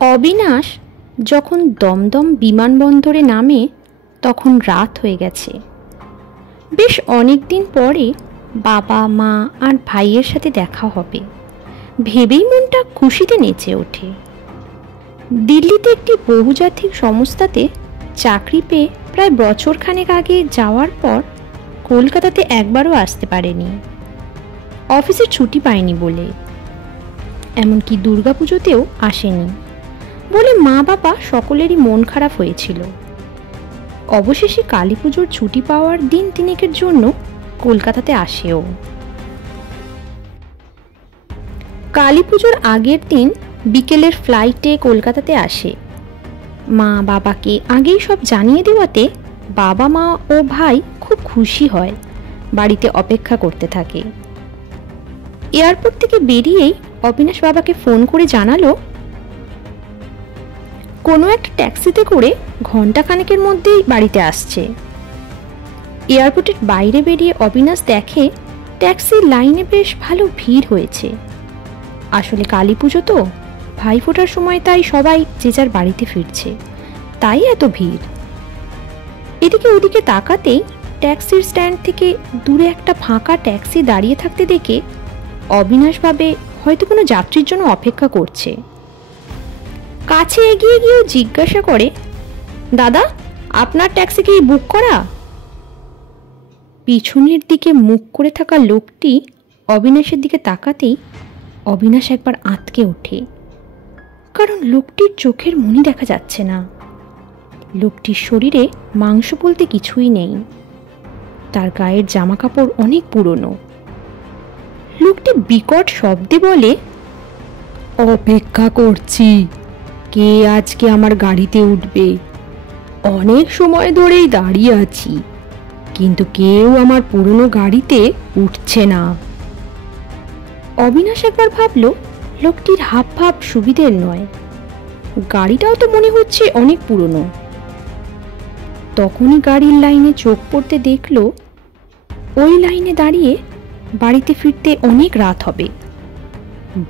অবিনাশ যখন দমদম বিমানবন্দরে নামে তখন রাত হয়ে গেছে। বেশ অনেক দিন পরে বাবা মা আর ভাইয়ের সাথে দেখা হবে ভেবেই মনটা খুশিতে নেচে ওঠে। দিল্লিতে একটি বহুজাতিক সংস্থাতে চাকরি পেয়ে প্রায় বছরখানেক আগে যাওয়ার পর কলকাতাতে একবারও আসতে পারেনি, অফিসের ছুটি পায়নি বলে। এমনকি দুর্গাপুজোতেও আসেনি বলে মা বাবা সকলেরই মন খারাপ হয়েছিল। অবশেষে কালী পুজোর ছুটি পাওয়ার দিন তিনেকের জন্য কলকাতাতে আসেও। কালী পুজোর আগের দিন বিকেলের ফ্লাইটে কলকাতাতে আসে। মা বাবাকে আগেই সব জানিয়ে দেওয়াতে বাবা মা ও ভাই খুব খুশি হয়, বাড়িতে অপেক্ষা করতে থাকে। এয়ারপোর্ট থেকে বেরিয়েই অবিনাশ বাবাকে ফোন করে জানালো কোনো একটা ট্যাক্সিতে করে ঘন্টাখানেকের মধ্যেই বাড়িতে আসছে। এয়ারপোর্টের বাইরে বেরিয়ে অবিনাশ দেখে ট্যাক্সির লাইনে বেশ ভালো ভিড় হয়েছে। আসলে কালী পুজো তো, ভাই ফোটার সময়, তাই সবাই যে যার বাড়িতে ফিরছে, তাই এত ভিড়। এদিকে ওদিকে তাকাতেই ট্যাক্সির স্ট্যান্ড থেকে দূরে একটা ফাঁকা ট্যাক্সি দাঁড়িয়ে থাকতে দেখে অবিনাশ ভাবে হয়তো কোনো যাত্রীর জন্য অপেক্ষা করছে। কাছে এগিয়ে গিয়েও জিজ্ঞাসা করে, দাদা আপনার ট্যাক্সি কি বুক করা? পিছনের দিকে মুখ করে থাকা লোকটি অবিনাশের দিকে তাকাতেই অবিনাশ একবার আঁতকে ওঠে, কারণ লোকটির চোখের মনি দেখা যাচ্ছে না। লোকটির শরীরে মাংস বলতে কিছুই নেই, তার গায়ের জামা কাপড় অনেক পুরনো। লোকটি বিকট শব্দে বলে, অপেক্ষা করছি, কে আজকে আমার গাড়িতে উঠবে? অনেক সময় ধরেই দাঁড়িয়ে আছি, কিন্তু কেউ আমার পুরনো গাড়িতে উঠছে না। অবিনাশ একবার ভাবল লোকটির হাব ভাব সুবিধের নয়, গাড়িটাও তো মনে হচ্ছে অনেক পুরনো। তখনই গাড়ির লাইনে চোখ পড়তে দেখল ওই লাইনে দাঁড়িয়ে বাড়িতে ফিরতে অনেক রাত হবে।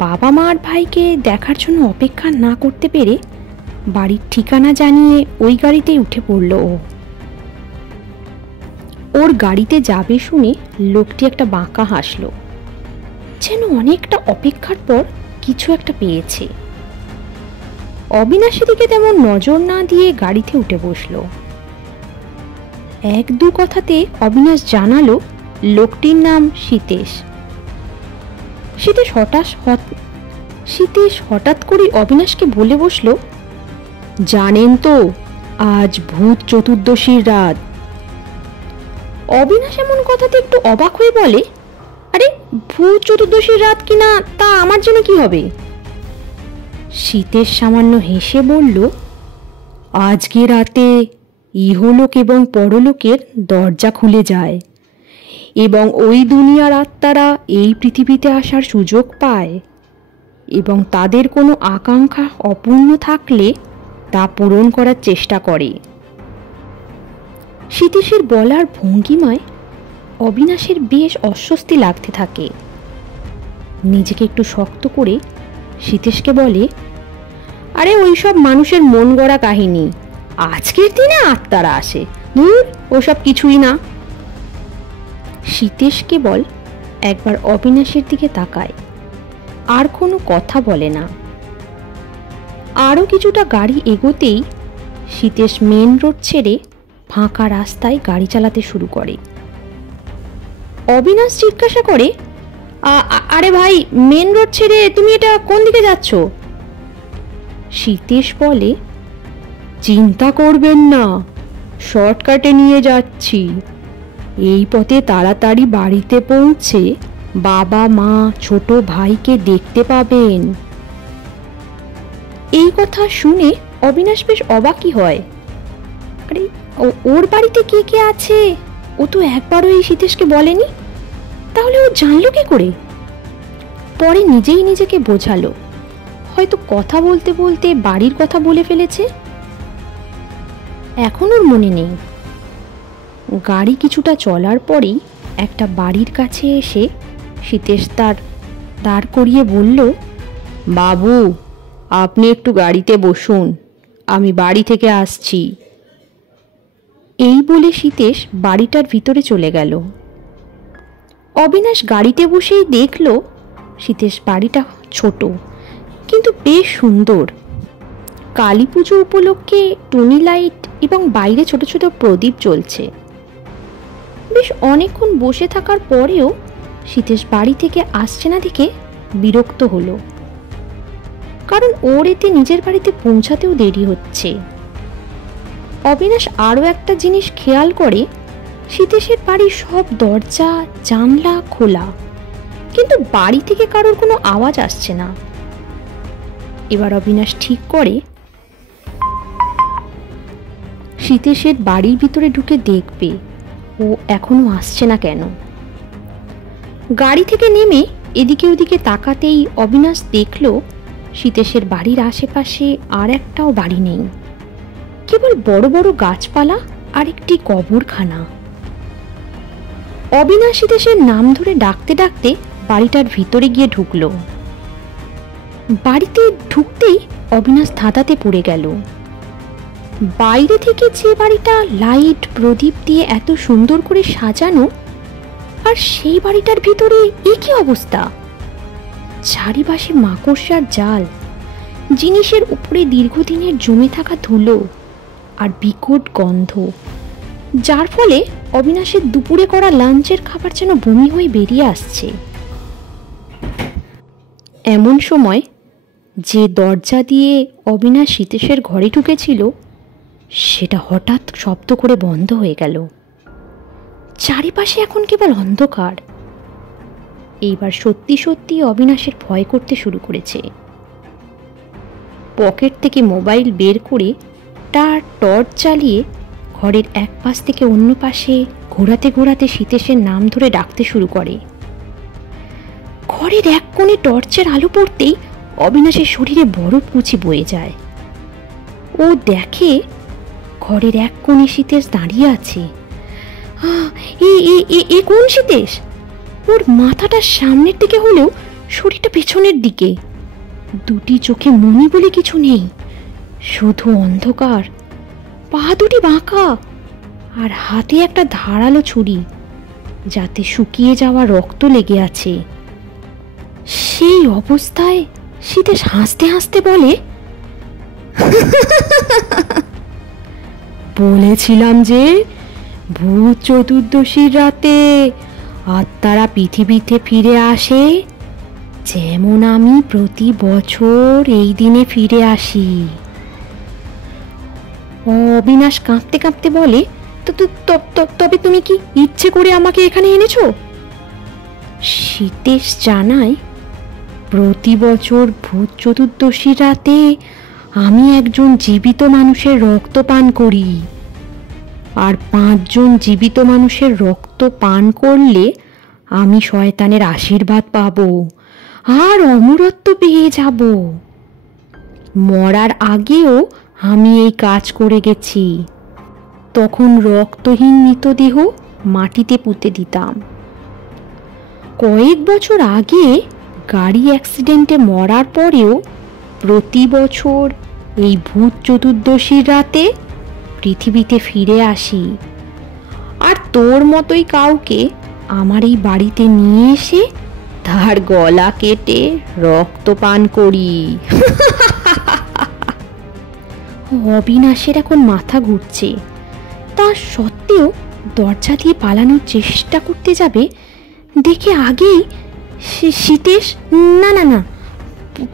বাবা মা আর ভাইকে দেখার জন্য অপেক্ষা না করতে পেরে বাড়ির ঠিকানা জানিয়ে ওই গাড়িতেই উঠে পড়ল ও। ওর গাড়িতে যাবে শুনে লোকটি একটা বাঁকা হাসল, যেন অনেকটা অপেক্ষার পর কিছু একটা পেয়েছে। অবিনাশের দিকে তেমন নজর না দিয়ে গাড়িতে উঠে বসল। এক দু কথাতে অবিনাশ জানালো লোকটির নাম সীতেশ। সীতেশ হঠাৎ করে অবিনাশকে বলে বসল, জানেন তো আজ ভূত চতুর্দশীর রাত। অবিনাশ এমন কথাতে একটু অবাক হয়ে বলে, আরে ভূত চতুর্দশীর রাত কিনা তা আমার জন্য কি হবে? সীতেশ সামান্য হেসে বলল, আজকে রাতে ইহলোক এবং পরলোকের দরজা খুলে যায় এবং ওই দুনিয়ার আত্মারা এই পৃথিবীতে আসার সুযোগ পায় এবং তাদের কোনো আকাঙ্ক্ষা অপূর্ণ থাকলে তা পূরণ করার চেষ্টা করে। সীতেশের বলার ভঙ্গিমায় অবিনাশের বেশ অস্বস্তি লাগতে থাকে। নিজেকে একটু শক্ত করে সীতেশকে বলে, আরে ওইসব মানুষের মন গড়া কাহিনী, আজকের দিনে আত্মারা আসে, ধুর ওসব কিছুই না। সীতেশ কেবল একবার অবিনাশের দিকে তাকায়, আর কোনো কথা বলে না। আরও কিছুটা গাড়ি এগোতেই সীতেশ মেন রোড ছেড়ে ফাঁকা রাস্তায় গাড়ি চালাতে শুরু করে। অবিনাশ জিজ্ঞাসা করে, আরে ভাই মেন রোড ছেড়ে তুমি এটা কোন দিকে যাচ্ছ? সীতেশ বলে, চিন্তা করবেন না, শর্টকাটে নিয়ে যাচ্ছি। এই পথে তাড়াতাড়ি বাড়িতে পৌঁছে বাবা মা ছোট ভাইকে দেখতে পাবেন। এই কথা শুনে অবিনাশ বেশ অবাকই হয়। আরে ওর বাড়িতে কে কে আছে ও তো একবারও এই সীতেশকে বলেনি, তাহলে ও জানলো কি করে? পরে নিজেই নিজেকে বোঝালো, হয়তো কথা বলতে বলতে বাড়ির কথা বলে ফেলেছে। এখন ওর মনে নেই। গাড়ি কিছুটা চলার পরেই একটা বাড়ির কাছে এসে সীতেশ তার দাঁড় করিয়ে বলল, বাবু আপনি একটু গাড়িতে বসুন, আমি বাড়ি থেকে আসছি। এই বলে সীতেশ বাড়িটার ভিতরে চলে গেল। অবিনাশ গাড়িতে বসেই দেখল সীতেশ বাড়িটা ছোট কিন্তু বেশ সুন্দর। কালী পুজো উপলক্ষে টুনি লাইট এবং বাইরে ছোট ছোট প্রদীপ জ্বলছে। বেশ অনেকক্ষণ বসে থাকার পরেও সীতেশ বাড়ি থেকে আসছে না দেখে বিরক্ত হলো, কারণ ওর এতে নিজের বাড়িতে পৌঁছাতেও দেরি হচ্ছে। অবিনাশ আরও একটা জিনিস খেয়াল করে, সীতেশের বাড়ির সব দরজা জানলা খোলা, কিন্তু বাড়ি থেকে কারোর কোনো আওয়াজ আসছে না। এবার অবিনাশ ঠিক করে সীতেশের বাড়ির ভিতরে ঢুকে দেখবে ও এখনো আসছে না কেন। গাড়ি থেকে নেমে এদিকে ওদিকে তাকাতেই অবিনাশ দেখল সীতেশের বাড়ির আশেপাশে আর একটাও বাড়ি নেই, কেবল বড় বড় গাছপালা আর একটি কবরখানা। অবিনাশ সীতেশের নাম ধরে ডাকতে ডাকতে বাড়িটার ভিতরে গিয়ে ঢুকল। বাড়িতে ঢুকতেই অবিনাশ ধাঁধাতে পড়ে গেল। বাইরে থেকে যে বাড়িটা লাইট প্রদীপ দিয়ে এত সুন্দর করে সাজানো, আর সেই বাড়িটার ভিতরে এ কি অবস্থা! চারিপাশে মাকড়সার জাল, জিনিসের উপরে দীর্ঘদিনের জমে থাকা ধুলো আর বিকট গন্ধ, যার ফলে অবিনাশের দুপুরে করা লাঞ্চের খাবার যেন বমি হয়ে বেরিয়ে আসছে। এমন সময় যে দরজা দিয়ে অবিনাশ সীতেশের ঘরে ঢুকেছিল সেটা হঠাৎ শব্দ করে বন্ধ হয়ে গেল। চারিপাশে এখন কেবল অন্ধকার। এইবার সত্যি সত্যি অবিনাশের ভয় করতে শুরু করেছে। পকেট থেকে মোবাইল বের করে তার টর্চ চালিয়ে ঘরের এক পাশ থেকে অন্য পাশে ঘোরাতে ঘোরাতে সীতেশের নাম ধরে ডাকতে শুরু করে। ঘরের এক কোণে টর্চের আলো পড়তেই অবিনাশের শরীরে বরফ কুচি বয়ে যায়। ও দেখে ঘরের এক কোণে সীতেশ দাঁড়িয়ে আছে। এ কোন সীতেশ? ওর মাথাটা সামনের দিকে হলেও শরীরটা পেছনের দিকে। দুটি চোখে মনি বলে কিছু নেই, শুধু অন্ধকার। পা দুটি বাঁকা আর হাতে একটা ধারালো ছুরি, যাতে শুকিয়ে যাওয়া রক্ত লেগে আছে। সেই অবস্থায় সীতেশ হাসতে হাসতে বলে, বলেছিলাম যে ভূত চতুর্দশীর রাতে আত্মারা পৃথিবীতে ফিরে আসে, যেমন আমি প্রতি বছর এই দিনে ফিরে আসি। অবিনাশ কাঁপতে কাঁপতে বলে, তবে তুমি কি ইচ্ছে করে আমাকে এখানে এনেছো? সীতেশ জানায়, প্রতি বছর ভূত চতুর্দশীর রাতে আমি একজন জীবিত মানুষের রক্ত পান করি, আর 5 জন জীবিত মানুষের রক্ত পান করলে আমি শয়তানের আশীর্বাদ পাবো আর অমরত্ব পেয়ে যাব। মরার আগেও আমি এই কাজ করে গেছি। তখন রক্তহীন মৃতদেহ মাটিতে পুঁতে দিতাম। কয়েক বছর আগে গাড়ি অ্যাক্সিডেন্টে মরার পরেও প্রতি বছর এই ভূত চতুর্দশীর রাতে পৃথিবীতে ফিরে আসি, আর তোর মতোই কাউকে আমার এই বাড়িতে নিয়ে এসে তার গলা কেটে রক্ত পান করি। অবিনাশের এখন মাথা ঘুরছে। তা সত্ত্বেও দরজা দিয়ে পালানোর চেষ্টা করতে যাবে দেখে আগেই সীতেশ না না না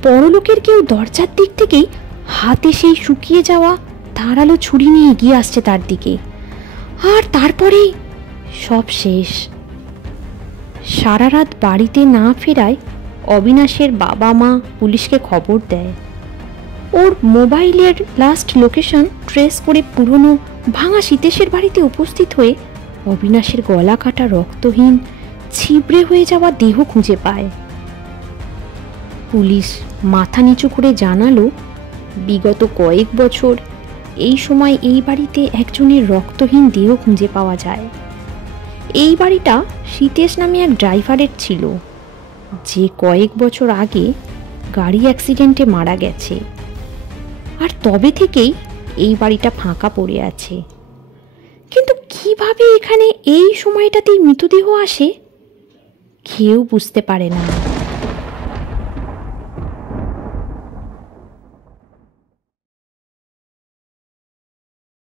পরলোকের কেউ দরজার দিক থেকেই হাতে সেই শুকিয়ে যাওয়া ধারালো ছুরি নিয়ে এগিয়ে আসছে তার দিকে। আর তারপরেই সব শেষ। সারা রাত বাড়িতে না ফেরায় অবিনাশের বাবা মা পুলিশকে খবর দেয়। ওর মোবাইলের লাস্ট লোকেশন ট্রেস করে পুরনো ভাঙা সীতেশের বাড়িতে উপস্থিত হয়ে অবিনাশের গলা কাটা রক্তহীন ছিবড়ে হয়ে যাওয়া দেহ খুঁজে পায়। পুলিশ মাথা নিচু করে জানালো, বিগত কয়েক বছর এই সময় এই বাড়িতে একজনের রক্তহীন দেহ খুঁজে পাওয়া যায়। এই বাড়িটা সীতেশ নামে এক ড্রাইভারের ছিল, যে কয়েক বছর আগে গাড়ি অ্যাক্সিডেন্টে মারা গেছে, আর তবে থেকেই এই বাড়িটা ফাঁকা পড়ে আছে। কিন্তু কিভাবে এখানে এই সময়টাতেই মৃতদেহ আসে কেউ বুঝতে পারে না।